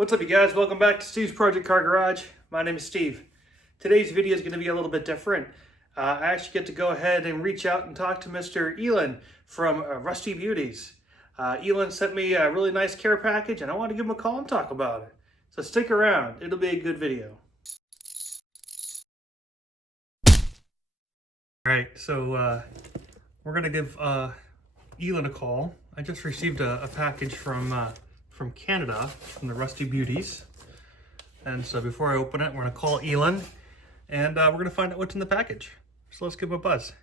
What's up, you guys? Welcome back to Steve's Project Car Garage. My name is Steve. Today's video is going to be a little bit different. I actually get to go ahead and reach out and talk to Mr. Elin from Rusty Beauties. Elin sent me a really nice care package and I want to give him a call and talk about it. So stick around. It'll be a good video. Alright, so we're going to give Elin a call. I just received a package from Canada, from the Rusty Beauties. And so before I open it, we're going to call Elin and we're going to find out what's in the package. So let's give him a buzz.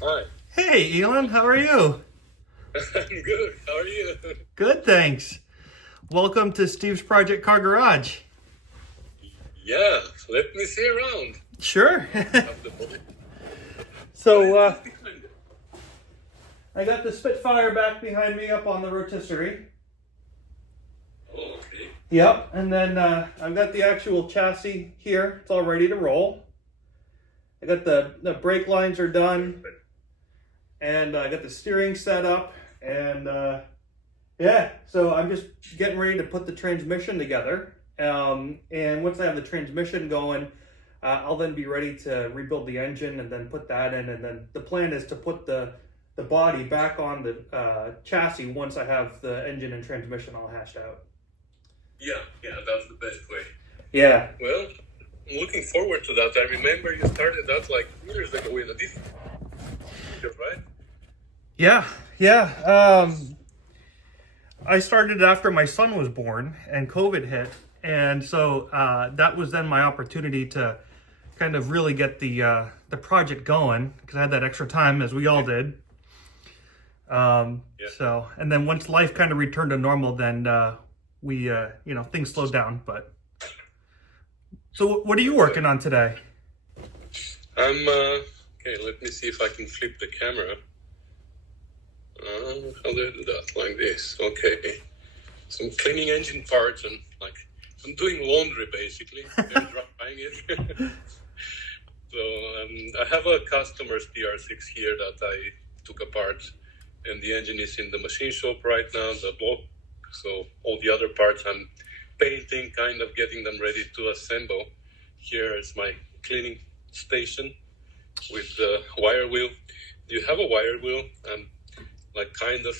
Hi. Hey, Elin, how are you? I'm good. How are you? Good, thanks. Welcome to Steve's Project Car Garage. Yeah, let me see around. Sure. So, I got the Spitfire back behind me up on the rotisserie. Oh, okay. Yep, and then I've got the actual chassis here. It's all ready to roll. I got the brake lines are done. And I got the steering set up. And yeah, so I'm just getting ready to put the transmission together. And once I have the transmission going, I'll then be ready to rebuild the engine and then put that in. And then the plan is to put the body back on the chassis once I have the engine and transmission all hashed out. Yeah, that's the best way. Yeah. Well, I'm looking forward to that. I remember you started that like years ago in a different, right? Yeah. I started after my son was born and COVID hit. And so that was then my opportunity to kind of really get the project going because I had that extra time, as we all did. So, and then once life kind of returned to normal, then we, things slowed down. But so what are you working on today? Okay, let me see if I can flip the camera. How do I do that? Like this. Okay. So I'm cleaning engine parts and like I'm doing laundry basically and drying it. So I have a customer's TR6 here that I took apart, and the engine is in the machine shop right now, the block. So all the other parts I'm painting, kind of getting them ready to assemble. Here is my cleaning station with the wire wheel. Do you have a wire wheel? Like kind of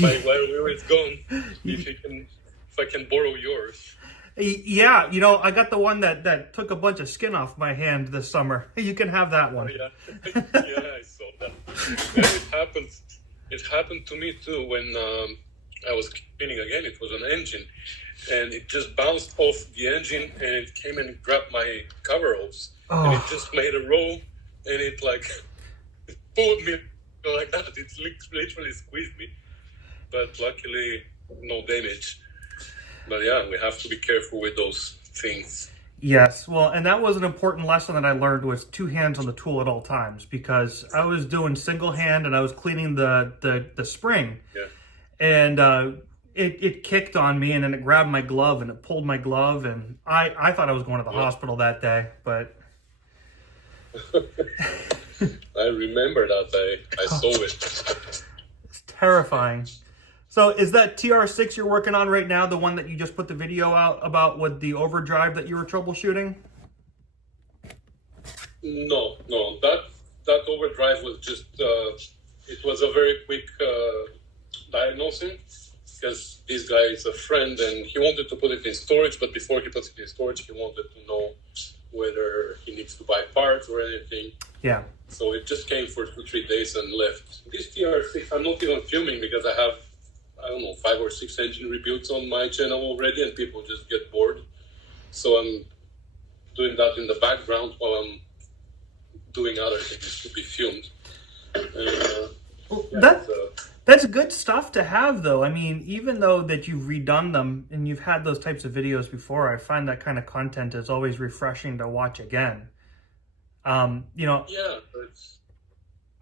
my wire wheel is gone. If I can borrow yours. Yeah, I got the one that took a bunch of skin off my hand this summer. You can have that one. Oh, yeah. Yeah, I saw that. Yeah, it happened to me too when I was cleaning again. It was an engine, and it just bounced off the engine, and it came and grabbed my coveralls, and it just made a roll, and it like pulled me like that. It literally squeezed me, but luckily no damage. But yeah, we have to be careful with those things. Yes, well, and that was an important lesson that I learned, was 2 hands on the tool at all times, because I was doing single hand and I was cleaning the spring. Yeah. And it kicked on me, and then it grabbed my glove and it pulled my glove, and I thought I was going to the hospital that day, but I remember that. I saw it. It's terrifying. So is that TR6 you're working on right now the one that you just put the video out about with the overdrive that you were troubleshooting? No. That overdrive was just, it was a very quick diagnosing, because this guy is a friend and he wanted to put it in storage, but before he puts it in storage, he wanted to know whether he needs to buy parts or anything. Yeah. So it just came for 2-3 days and left. This TR6, I'm not even filming because I have, 5 or 6 engine rebuilds on my channel already, and people just get bored. So I'm doing that in the background while I'm doing other things to be filmed. That's good stuff to have, though. I mean, even though that you've redone them and you've had those types of videos before, I find that kind of content is always refreshing to watch again. Yeah,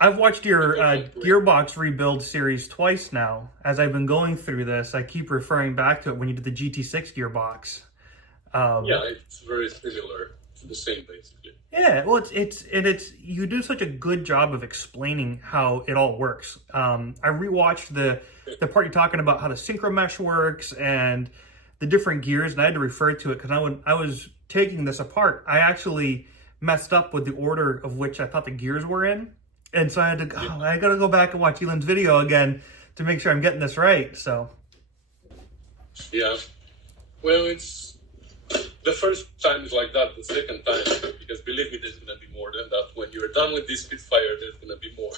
I've watched your gearbox rebuild series twice now. As I've been going through this, I keep referring back to it when you did the GT6 gearbox. Yeah, it's very similar. It's the same, basically. Yeah, well, it's you do such a good job of explaining how it all works. I rewatched the part you're talking about how the synchro mesh works and the different gears, and I had to refer to it because I was taking this apart. I actually messed up with the order of which I thought the gears were in. And so I had to I got to go back and watch Elin's video again to make sure I'm getting this right. So, yeah. Well, it's the first time is like that. The second time, because believe me, there's gonna be more than that. When you're done with this Spitfire, there's gonna be more.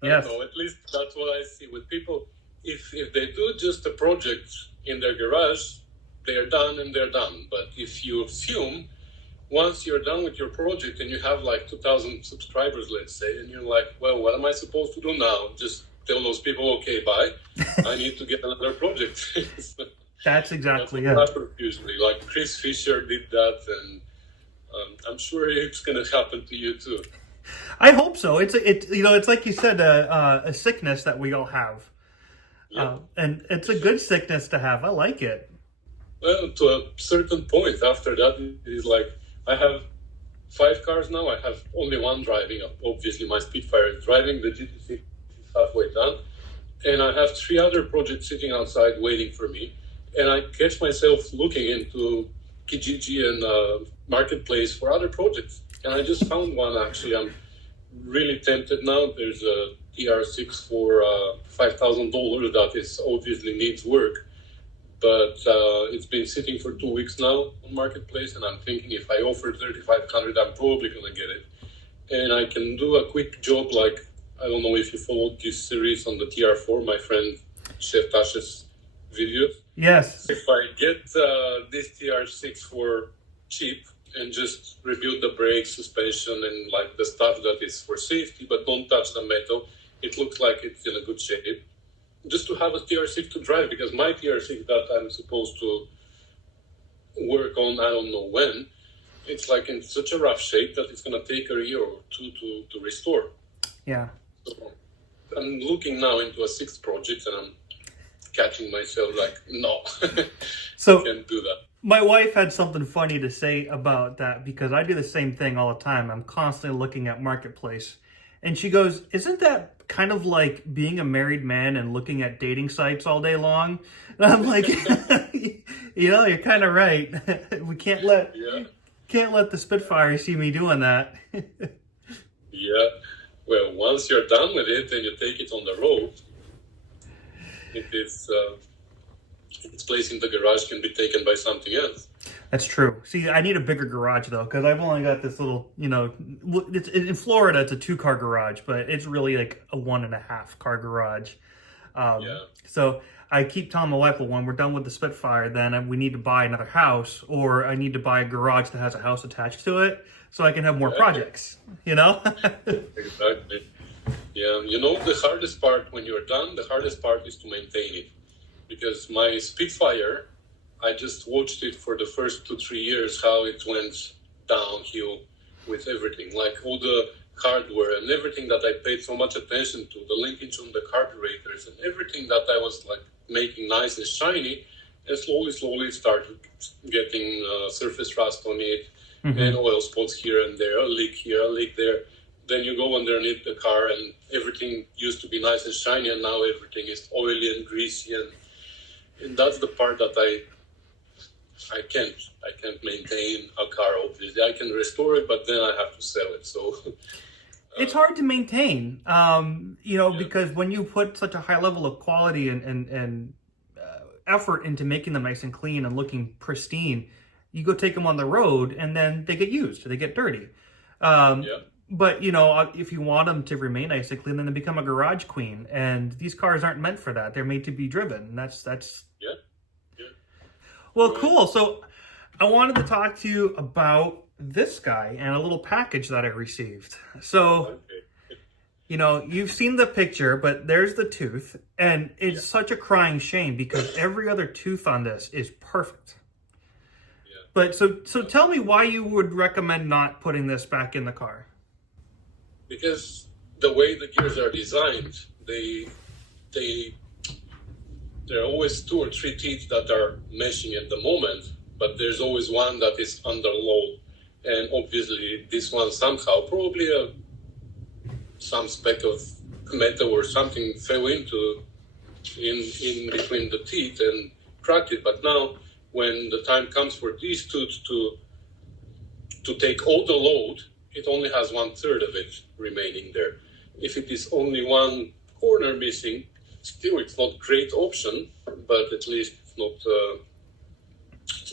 Yes. I don't know, at least that's what I see with people. If they do just a project in their garage, they are done and they're done. But if you film, once you're done with your project and you have like 2,000 subscribers, let's say, and you're like, well, what am I supposed to do now? Just tell those people, okay, bye. I need to get another project. So that's exactly it. Usually, like Chris Fisher did that, and I'm sure it's going to happen to you too. I hope so. It's like you said, a sickness that we all have. Yeah. And it's a good sickness to have. I like it. Well, to a certain point. After that, it's like, I have 5 cars now. I have only one driving. Obviously, my Spitfire is driving. The GT6 is halfway done. And I have 3 other projects sitting outside waiting for me. And I catch myself looking into Kijiji and Marketplace for other projects. And I just found one, actually. I'm really tempted now. There's a TR6 for $5,000 that is obviously needs work. But it's been sitting for 2 weeks now on Marketplace, and I'm thinking if I offer $3,500, I'm probably going to get it. And I can do a quick job, like, I don't know if you followed this series on the TR4, my friend Chef Tash's videos. Yes. If I get this TR6 for cheap and just rebuild the brakes, suspension, and like the stuff that is for safety, but don't touch the metal, it looks like it's in a good shape. Just to have a TR6 to drive, because my TR6 that I'm supposed to work on, I don't know when, it's like in such a rough shape that it's going to take a year or two to restore. Yeah. So I'm looking now into a 6th project, and I'm catching myself like, no, So I can't do that. my wife had something funny to say about that because I do the same thing all the time. I'm constantly looking at Marketplace. And she goes, isn't that kind of like being a married man and looking at dating sites all day long? And I'm like, you're kind of right. We can't let the Spitfire see me doing that. Yeah. Well, once you're done with it and you take it on the road, its place in the garage can be taken by something else. That's true. See, I need a bigger garage, though, because I've only got this little, it's, in Florida, it's a 2-car garage, but it's really like a 1.5-car garage. So I keep telling my wife, well, when we're done with the Spitfire, then we need to buy another house, or I need to buy a garage that has a house attached to it, so I can have more projects, Exactly. Yeah, the hardest part when you're done, the hardest part is to maintain it. Because my Spitfire, I just watched it for the first 2-3 years, how it went downhill with everything, like all the hardware and everything that I paid so much attention to, the linkage on the carburetors and everything that I was like making nice and shiny, and slowly started getting surface rust on it, and oil spots here and there, a leak here, a leak there. Then you go underneath the car and everything used to be nice and shiny, and now everything is oily and greasy, and that's the part that I can't maintain a car. Obviously, I can restore it, but then I have to sell it. So it's hard to maintain, because when you put such a high level of quality and effort into making them nice and clean and looking pristine, you go take them on the road and then they get used, they get dirty. But if you want them to remain nice and clean, then they become a garage queen. And these cars aren't meant for that. They're made to be driven. That's. Yeah. Well, cool. So I wanted to talk to you about this guy and a little package that I received. So, you've seen the picture, but there's the tooth. And it's such a crying shame because every other tooth on this is perfect. Yeah. But so tell me why you would recommend not putting this back in the car. because the way the gears are designed, there are always 2 or 3 teeth that are meshing at the moment, but there's always one that is under load. And obviously this one somehow, probably some speck of metal or something fell in between the teeth and cracked it. But now when the time comes for these tooth to take all the load, it only has 1/3 of it remaining there. If it is only one corner missing, still it's not a great option, but at least it's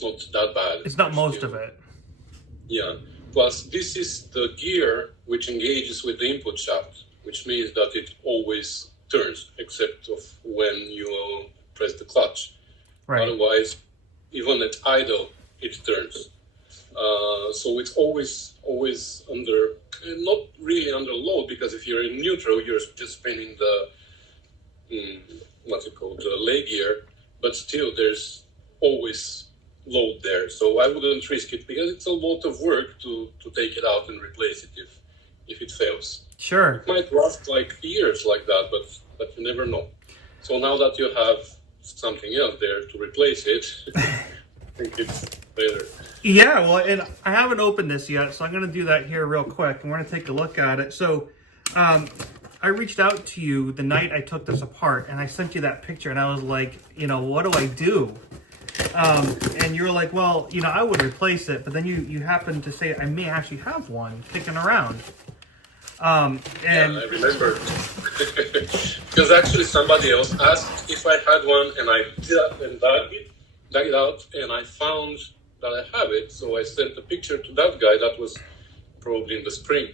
not that bad. It's not most of it. Yeah. Plus, this is the gear which engages with the input shaft, which means that it always turns, except of when you press the clutch. Right. Otherwise, even at idle, it turns. So it's always under, not really under load, because if you're in neutral, you're just spinning the, the leg gear, but still there's always load there. So I wouldn't risk it, because it's a lot of work to take it out and replace it if it fails. Sure. It might last like years like that, but you never know. So now that you have something else there to replace it, I think it's better. Yeah, well, and I haven't opened this yet, so I'm going to do that here real quick, and we're going to take a look at it. So I reached out to you the night I took this apart, and I sent you that picture, and I was like, what do I do? And you were like, well, I would replace it, but then you happened to say I may actually have one kicking around. And yeah, I remember. Because actually somebody else asked if I had one, and I dug it out, and I found that I have it. So I sent a picture to that guy. That was probably in the spring.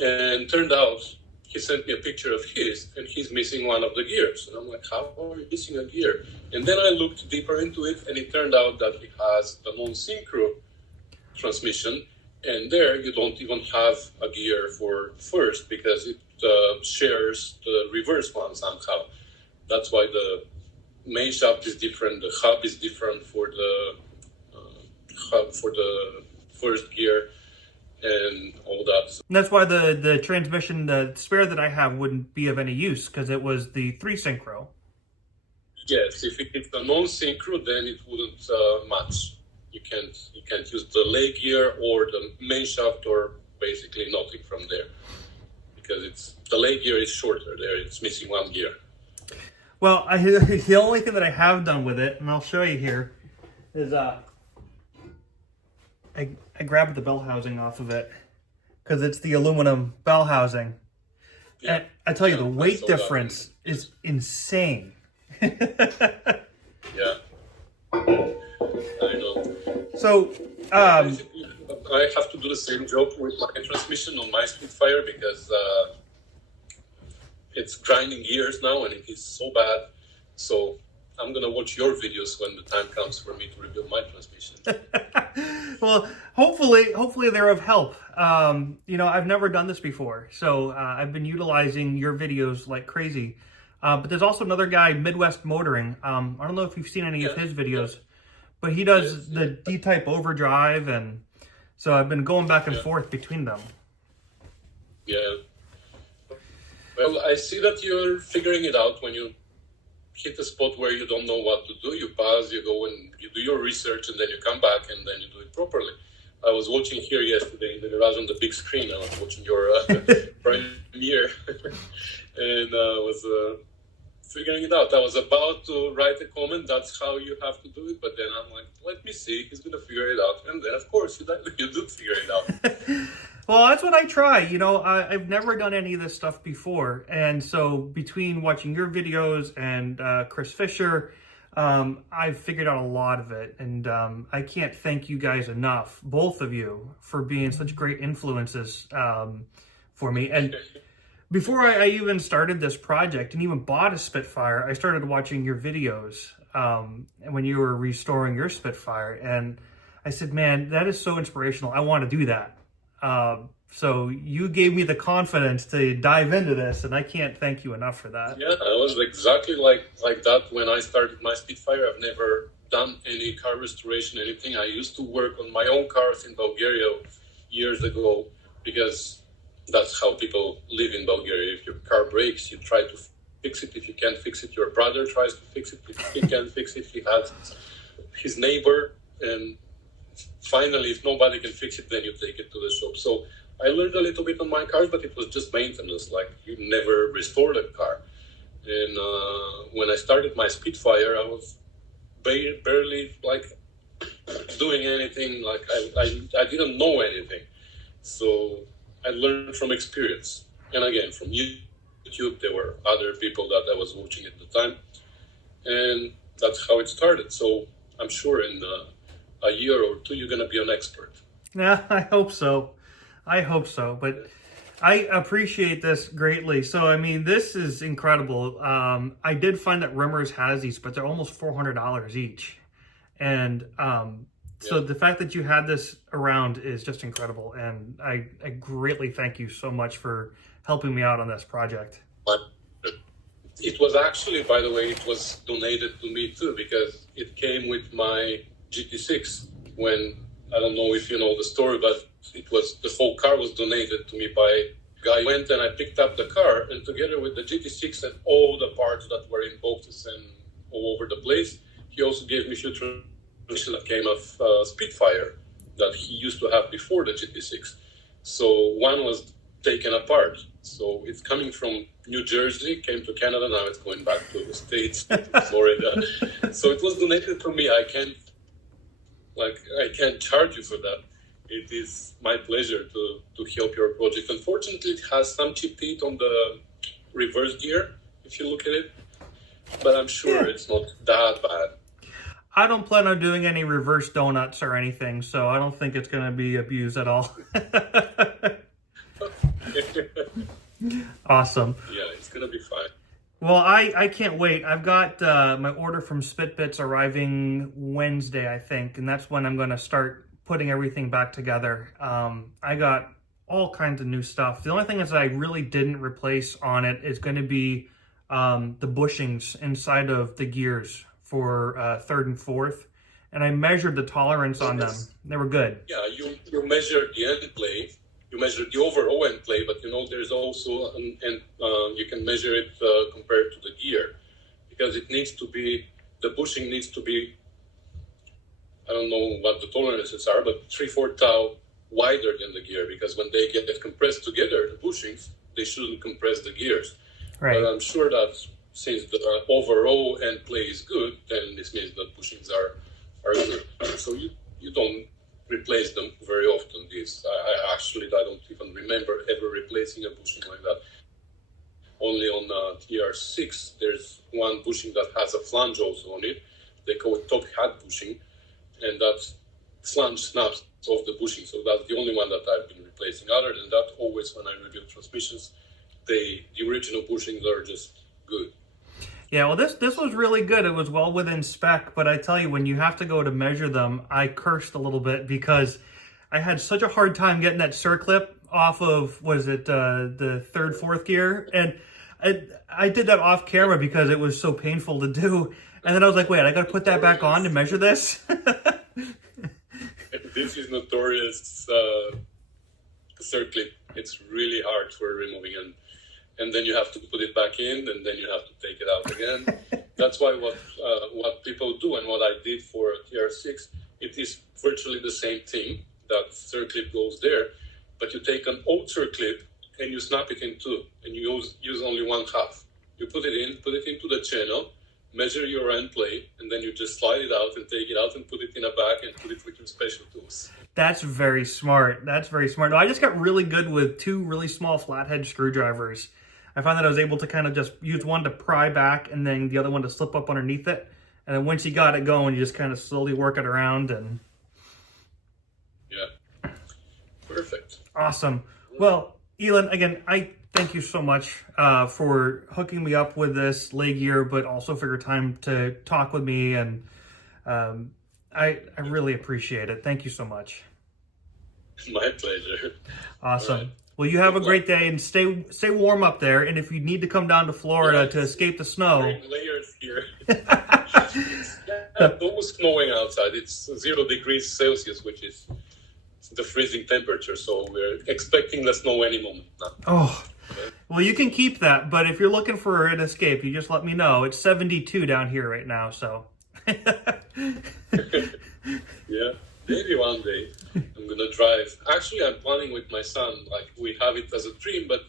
And turned out he sent me a picture of his, and he's missing one of the gears. And I'm like, how are you missing a gear? And then I looked deeper into it, and it turned out that he has a non-synchro transmission. And there you don't even have a gear for first, because it shares the reverse one somehow. That's why the main shaft is different, the hub is different for the hub for the first gear, and all that. That's why the transmission, the spare that I have, wouldn't be of any use, because it was the 3 synchro. Yes, if it's a non-synchro, then it wouldn't match. You can't use the leg gear or the main shaft, or basically nothing from there, because the leg gear is shorter there. It's missing one gear. Well, the only thing that I have done with it, and I'll show you here, is I grabbed the bell housing off of it, because it's the aluminum bell housing. Yeah. And I tell you, the weight difference is insane. Yeah. I know. So, I have to do the same job with my transmission on my Spitfire, because it's grinding gears now, and it is so bad. So I'm gonna watch your videos when the time comes for me to rebuild my transmission. Well, hopefully they're of help. I've never done this before, so I've been utilizing your videos like crazy. But there's also another guy, Midwest Motoring. I don't know if you've seen any of his videos, but he does the D-type overdrive, and so I've been going back and forth between them. Yeah. Well, I see that you're figuring it out. When you hit a spot where you don't know what to do, you pause, you go and you do your research, and then you come back and then you do it properly. I was watching here yesterday in the garage on the big screen. I was watching your premiere, and was figuring it out. I was about to write a comment, that's how you have to do it, but then I'm like, let me see, he's going to figure it out. And then, of course, you do figure it out. Well, that's what I try. I've never done any of this stuff before. And so between watching your videos and Chris Fisher, I've figured out a lot of it. And I can't thank you guys enough, both of you, for being such great influences for me. And before I even started this project and even bought a Spitfire, I started watching your videos when you were restoring your Spitfire. And I said, man, that is so inspirational. I want to do that. So you gave me the confidence to dive into this, and I can't thank you enough for that. Yeah, I was exactly like that when I started my Spitfire. I've never done any car restoration, anything. I used to work on my own cars in Bulgaria years ago, because that's how people live in Bulgaria. If your car breaks, you try to fix it. If you can't fix it, your brother tries to fix it. If he can't fix it, he has his neighbor. And finally, if nobody can fix it, then you take it to the shop. So I learned a little bit on my cars, but it was just maintenance. Like, you never restore that car. And when I started my Spitfire, I was barely like doing anything. Like, I didn't know anything. So I learned from experience. And again, from YouTube, there were other people that I was watching at the time. And that's how it started. So I'm sure in a year or two, you're going to be an expert. Yeah, I hope so. I hope so. But I appreciate this greatly. So, I mean, this is incredible. I did find that Rimmers has these, but they're almost $400 each. And so the fact that you had this around is just incredible. And I greatly thank you so much for helping me out on this project. But it was actually, by the way, it was donated to me too, because it came with my GT6 when, I don't know if you know the story, but the whole car was donated to me by a guy. I went and I picked up the car, and together with the GT6 and all the parts that were in boxes and all over the place, he also gave me a few transmissions that came off Spitfire that he used to have before the GT6. So one was taken apart. So it's coming from New Jersey, came to Canada, now it's going back to the States, to Florida. So it was donated to me. I can't charge you for that. It is my pleasure to help your project. Unfortunately, it has some chip teeth on the reverse gear, if you look at it. But I'm sure it's not that bad. I don't plan on doing any reverse donuts or anything, so I don't think it's going to be abused at all. Awesome. Yeah, it's going to be fine. Well, I can't wait. I've got my order from Spitbits arriving Wednesday, I think, and that's when I'm going to start putting everything back together. I got all kinds of new stuff. The only thing is that I really didn't replace on it is going to be the bushings inside of the gears for third and fourth, and I measured the tolerance on them. They were good. Yeah, you measured the end play. You measure the overall end play, but there's also, you can measure it compared to the gear, because it needs to be, the bushing needs to be, I don't know what the tolerances are, but 3/4 thou wider than the gear, because when they get compressed together, the bushings, they shouldn't compress the gears. Right. But I'm sure that since the overall end play is good, then this means that bushings are good. So you don't replace them very often. I don't even remember ever replacing a bushing like that. Only on TR6 there's one bushing that has a flange also on it. They call it top hat bushing, and that flange snaps off the bushing. So that's the only one that I've been replacing. Other than that, always when I rebuild transmissions, the original bushings are just good. Yeah, well, this was really good. It was well within spec, but I tell you, when you have to go to measure them, I cursed a little bit because I had such a hard time getting that circlip off of, the third, fourth gear, and I did that off camera because it was so painful to do, and then I was like, wait, I got to put that back on to measure this? This is notorious circlip. It's really hard for removing, and then you have to put it back in, and then you have to take it out again. That's why what people do, and what I did for TR6, it is virtually the same thing. That circlip goes there, but you take an old circlip and you snap it in two, and you use only one half. You put it into the channel, measure your end play, and then you just slide it out and take it out and put it in a bag and put it with your special tools. That's very smart. That's very smart. No, I just got really good with two really small flathead screwdrivers. I found that I was able to kind of just use one to pry back and then the other one to slip up underneath it. And then once you got it going, you just kind of slowly work it around. And yeah, perfect. Awesome. Well, Elin, again, I thank you so much for hooking me up with this leg gear, but also for your time to talk with me. And I really appreciate it. Thank you so much. My pleasure. Awesome. Right. Well, you have a great day, and stay warm up there. And if you need to come down to Florida to escape the snow, layers here. It's almost snowing outside. It's 0 degrees Celsius, which is the freezing temperature, so we're expecting the snow any moment now. Oh, well, you can keep that, but if you're looking for an escape, you just let me know. It's 72 down here right now, so. Yeah, maybe one day I'm gonna drive. Actually, I'm planning with my son. Like, we have it as a dream, but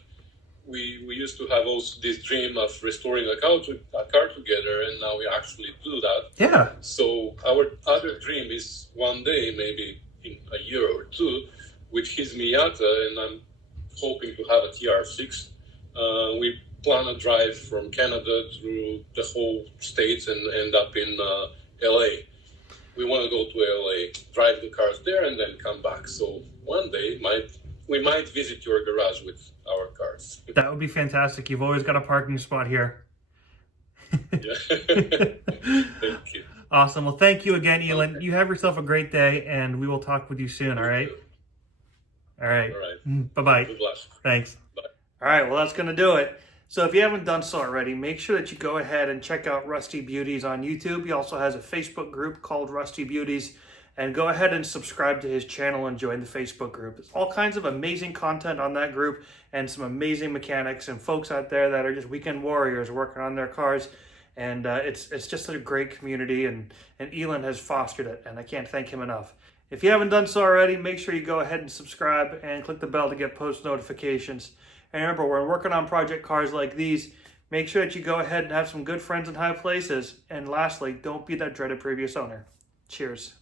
we used to have also this dream of restoring a car together, and now we actually do that. Yeah. So our other dream is one day, maybe in a year or two, with his Miata, and I'm hoping to have a TR6. We plan a drive from Canada through the whole States and end up in LA. We want to go to LA, drive the cars there, and then come back. So one day we might visit your garage with our cars. That would be fantastic. You've always got a parking spot here. Yeah. Thank you. Awesome. Well, thank you again, Elin. Okay. You have yourself a great day, and we will talk with you soon, all right? All right. All right. Bye-bye. Good luck. Thanks. Bye. All right, well, that's going to do it. So if you haven't done so already, make sure that you go ahead and check out Rusty Beauties on YouTube. He also has a Facebook group called Rusty Beauties. And go ahead and subscribe to his channel and join the Facebook group. There's all kinds of amazing content on that group and some amazing mechanics and folks out there that are just weekend warriors working on their cars. And it's just a great community, and Elin has fostered it, and I can't thank him enough. If you haven't done so already, make sure you go ahead and subscribe and click the bell to get post notifications. And remember, we're working on project cars like these. Make sure that you go ahead and have some good friends in high places. And lastly, don't be that dreaded previous owner. Cheers.